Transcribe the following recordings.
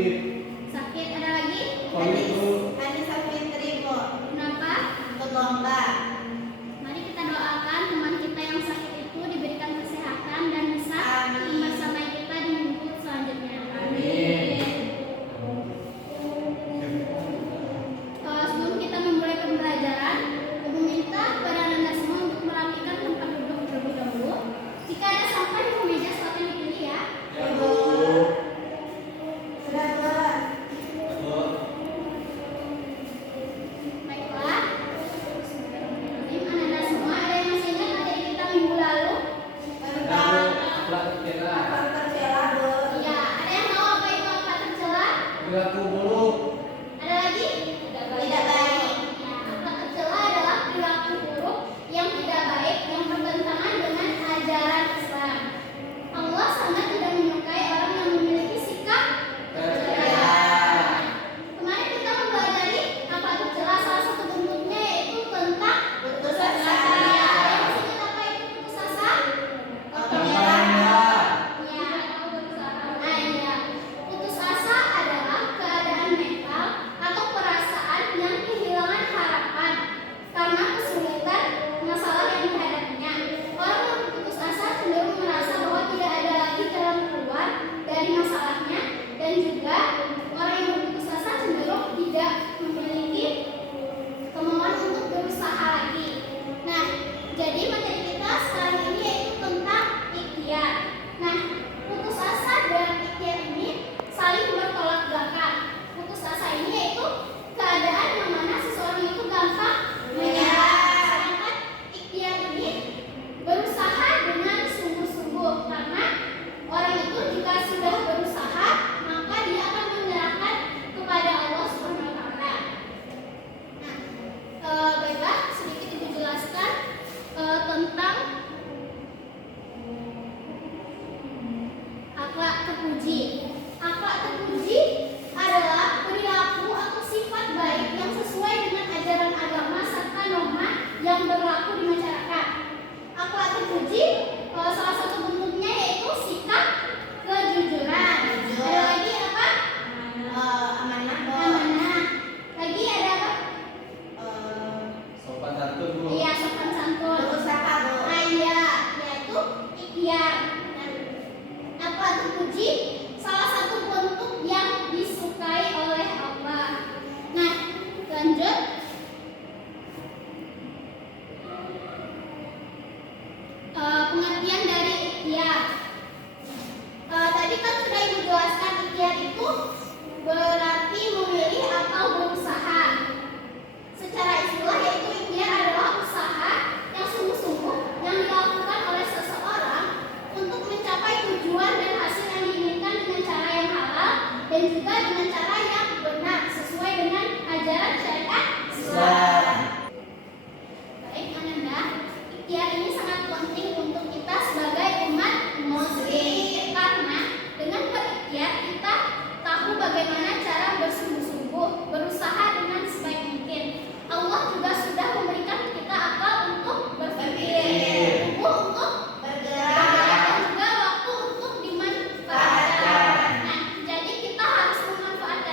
Sakit. Ada lagi? Anissa Fitri, Bu. Kenapa? Ikut lomba. Mari kita doakan teman kita yang sakit itu diberikan kesehatan dan bisa membersamai kita di minggu selanjutnya. Sebelum kita memulai pembelajaran, Ibu minta kepada Anda semua untuk merapikan tempat duduk terlebih dahulu. Jika ada sampah di meja, silakan dipilih ya. Ibu. Sudah, Bu. Baiklah. Anda semua ada yang masih ingat materi kita minggu lalu? Tentang akhlak tercela, Bu. Iya. Ada yang tahu apa itu akhlak tercela? Perilaku buruk. Ada lagi? Tidak baik. Ya, akhlak tercela adalah perilaku buruk yang tidak baik yang bertentangan dengan ajaran Islam. Allah sangat tidak menyukai orang yang memiliki sikap tercela. Kemarin kita mempelajari akhlak tercela, salah satu bentuknya yaitu tentang Putus asa. Ya, ada yang masih ingat apa itu putus asa? Ya, ya. Putus asa adalah keadaan mental atau perasaan yang kehilangan harapan karena kesulitan masalah yang dihadapinya. Orang yang putus asa cenderung merasa bahwa tidak ada lagi jalan keluar dari masalahnya, dan juga orang yang berputus asa cenderung tidak memiliki kemauan untuk berusaha lagi. Nah, jadi materi kita sekarang ini yaitu tentang ikhtiar. Nah, putus asa dan ikhtiar ini saling bertolak belakang. Putus asa ini yaitu keadaan yang mana seseorang itu gampang menyerah. Sedangkan ikhtiar ini berusaha dengan sungguh-sungguh, karena orang itu jika sudah berusaha maka dia akan menyerahkan kepada Allah Subhanahu wa taala. Nah, baiklah, sedikit Ibu jelaskan tentang akhlak terpuji. Akhlak terpuji adalah perilaku atau sifat baik yang sesuai dengan ajaran agama serta norma yang berlaku di masyarakat. Akhlak terpuji salah satu bentuknya yaitu sikap kejujuran. Ada lagi apa? Amanah, Bu. Amanah. Lagi ada apa? Sopan santun, Bu. Iya, sopan santun. Berusaha, Bu. Nah, iya, yaitu ikhtiar. Nah, akhlak terpuji salah satu bentuk yang disukai oleh Allah. Nah, lanjut. Pengertian dari ikhtiar. Tadi kan sudah Ibu jelaskan, ikhtiar itu berarti memilih atau berusaha. Secara istilah yaitu ikhtiar adalah usaha yang sungguh-sungguh yang dilakukan oleh seseorang untuk mencapai tujuan dan hasil yang diinginkan dengan cara yang halal dan juga dengan cara yang benar sesuai dengan ajaran syariat Islam. Baik, Ananda, ikhtiar ini sangat penting untuk kita sebagai umat muslim, karena dengan berikhtiar kita tahu bagaimana cara bersungguh-sungguh berusaha dengan sebaik mungkin. Allah juga sudah memberikan kita akal untuk berpikir, tubuh untuk bergerak, dan juga waktu untuk dimanfaatkan. Nah, jadi kita harus memanfaatkan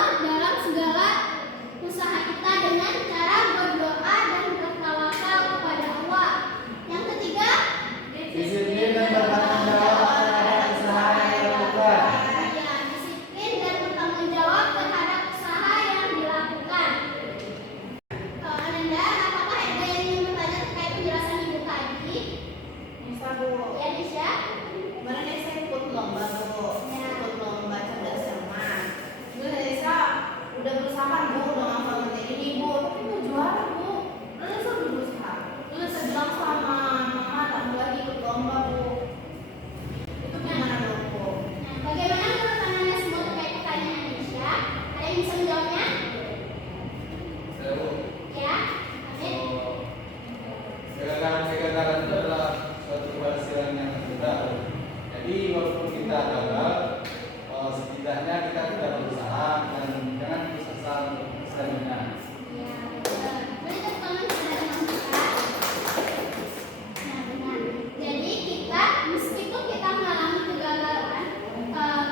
Allah dalam segala usaha kita dengan cara berdoa dan bertawakal kepada Allah. Yang ketiga, Disiplin dan bertanggung jawab terhadap usaha yang dilakukan. ya, disiplin dan bertanggung jawab terhadap usaha yang dilakukan. Ananda, apakah ada yang ingin bertanya terkait penjelasan ibu tadi? Bisa Bu. Ya, Nisha. Kemarin Nesa ikut lomba Bu. Ya. Ikut lomba cerdas cermat. Itu Nesa udah berusaha kan Bu, udah ngafal materi ini Bu. Tapi mau juara Bu. Lalu Nesa udah berusaha. Lalu Nesa bilang sama mama tak mau lagi ikut lomba Bu. Itu gimana dong Bu? Nah, bagaimana menurut Ananda semua terkait pertanyaan Nisha? Ada yang bisa menjawabnya? Saya, Bu, Ya, Amin. kegagalan itu adalah suatu keberhasilan yang mudah. Jadi walaupun kita gagal, setidaknya kita tidak berusaha dan jangan putus asa untuk selanjutnya. Ya, betul. Boleh tepuk tangan kepada teman kita. Nah, benar. Jadi kita, meskipun kita mengalami kegagalan,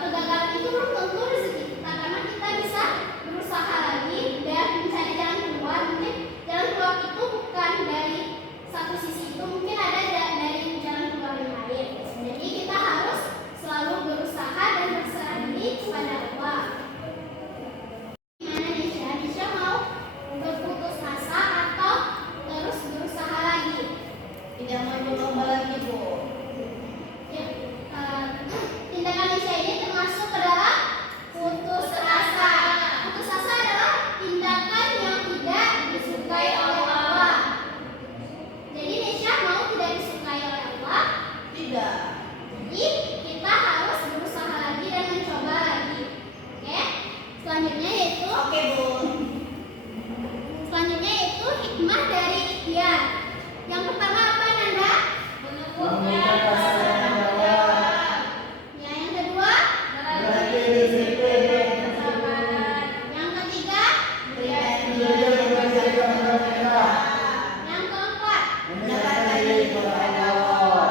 kegagalan itu belum tentu rezeki kita karena kita bisa berusaha lagi dan mencari jalan keluar. Mungkin jalan keluar itu bukan dari satu sisi itu, mungkin ada dari jalan keluar yang lain. Jadi kita harus selalu berusaha dan berserah diri kepada Allah. Gimana Nisha? Nisha mau berputus asa atau terus berusaha lagi? Tidak mau ikut lomba lagi Bu. Ya, tindakan Nisha ini termasuk ke dalam putus asa. Putus asa adalah tindakan yang tidak disukai oleh Allah. Jadi Nisha mau tidak disukai oleh Allah. Tidak. Jadi kita harus berusaha lagi dan mencoba lagi. Oke? Selanjutnya yaitu Oke Bu. hikmah dari ikhtiar. Yang pertama apa Nanda? Menemukan pasangan yang tepat. Ya, yang kedua, Berarti disiplin dan kesabaran. Yang ketiga, jujur mengerjakan mereka. yang keempat. Mendekatkan diri kepada Allah.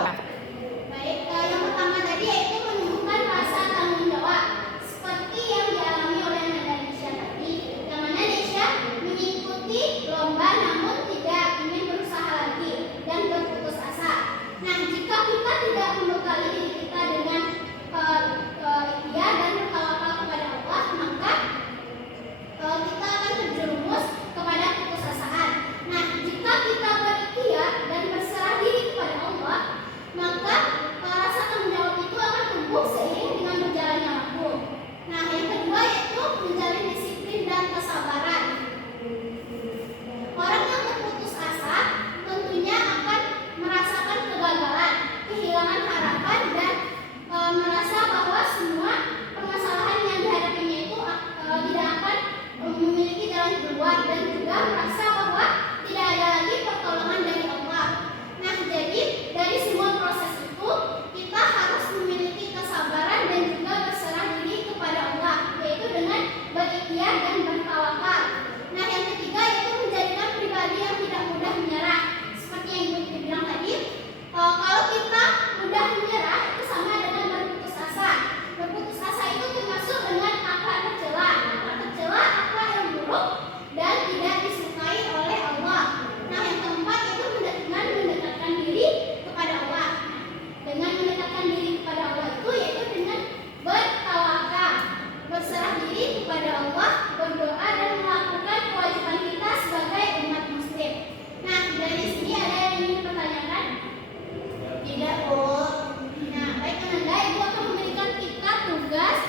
Baik, yang pertama tadi yaitu menumbuhkan rasa tanggung jawab seperti yang dialami oleh Nanda Nisha tadi, yang mana Nisha mengikuti lomba namun tidak ingin berusaha lagi dan berputus asa. Nah, jika kita tidak membekali diri kita dengan ikhtiar dan bertawakal kepada Allah, maka kita akan terjerumus kepada keputusasaan. Nah, jika kita berikhtiar dan berserah diri kepada Allah, maka rasa tanggung jawab itu akan tumbuh seiring dengan berjalannya waktu. Nah, yang kedua yaitu menjalin disiplin dan kesabaran. Orang yang berputus asa tentunya akan merasakan kegagalan, kehilangan harapan, dan merasa bahwa semua permasalahan yang dihadapinya itu tidak akan memiliki jalan keluar, dan juga merasa bahwa tidak ada lagi pertolongan dari Allah. Nah, jadi dari semua proses itu kita harus memiliki kesabaran dan juga berserah diri kepada Allah, yaitu dengan berikhtiar dan bertawakal. Nah, yang ketiga yaitu menjadikan pribadi yang tidak mudah menyerah. Seperti yang Ibu bilang tadi, kalau kita mudah menyerah itu sama dengan berputus asa. Berputus asa itu termasuk dengan akhlak tercela. Akhlak tercela, akhlak yang buruk dan tidak disukai oleh Allah. Nah, yang keempat itu dengan mendekatkan diri kepada Allah. Dengan mendekatkan diri kepada Allah itu yaitu dengan bertawakal, berserah diri kepada Allah, berdoa dan melakukan kewajiban kita sebagai umat muslim. Nah, dari sini ada yang ingin dipertanyakan? Tidak Bu. Nah, baik Ananda, Ibu akan memberikan kita tugas.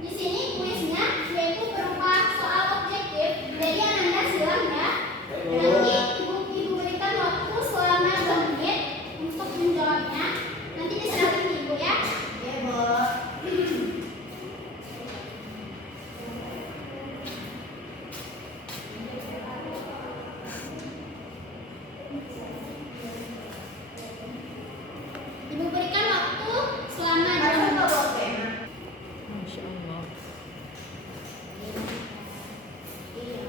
Di sini kuisnya yaitu berupa soal objektif. Jadi Ananda silang ya. Nanti Ibu berikan waktu selama 2 menit untuk menjawabnya. Nanti diserahkan ke Ibu ya. Ya Bu. Ibu berikan waktu selama 2 Masa menit. nggak bawa pena? Masya Allah. Iya.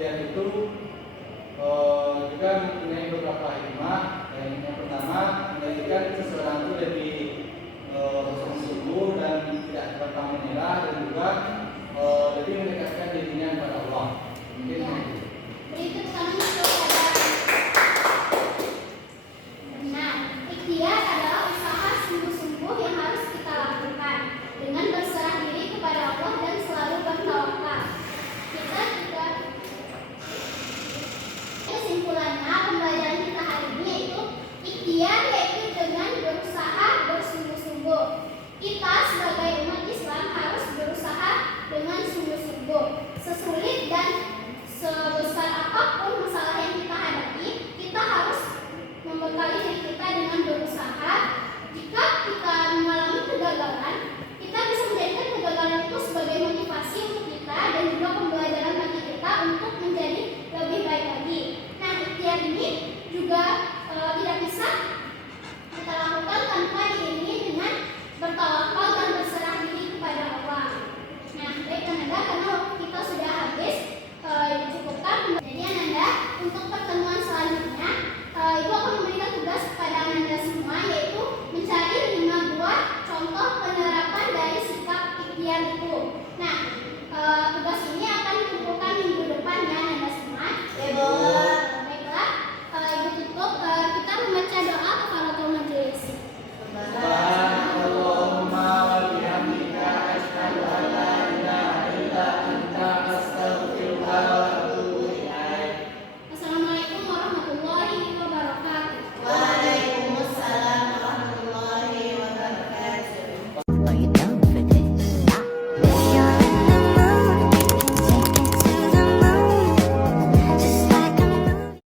ikhtiar itu juga mempunyai beberapa hikmah. Yang pertama, menjadikan seseorang itu lebih sungguh dan tidak gampang menyerah, dan juga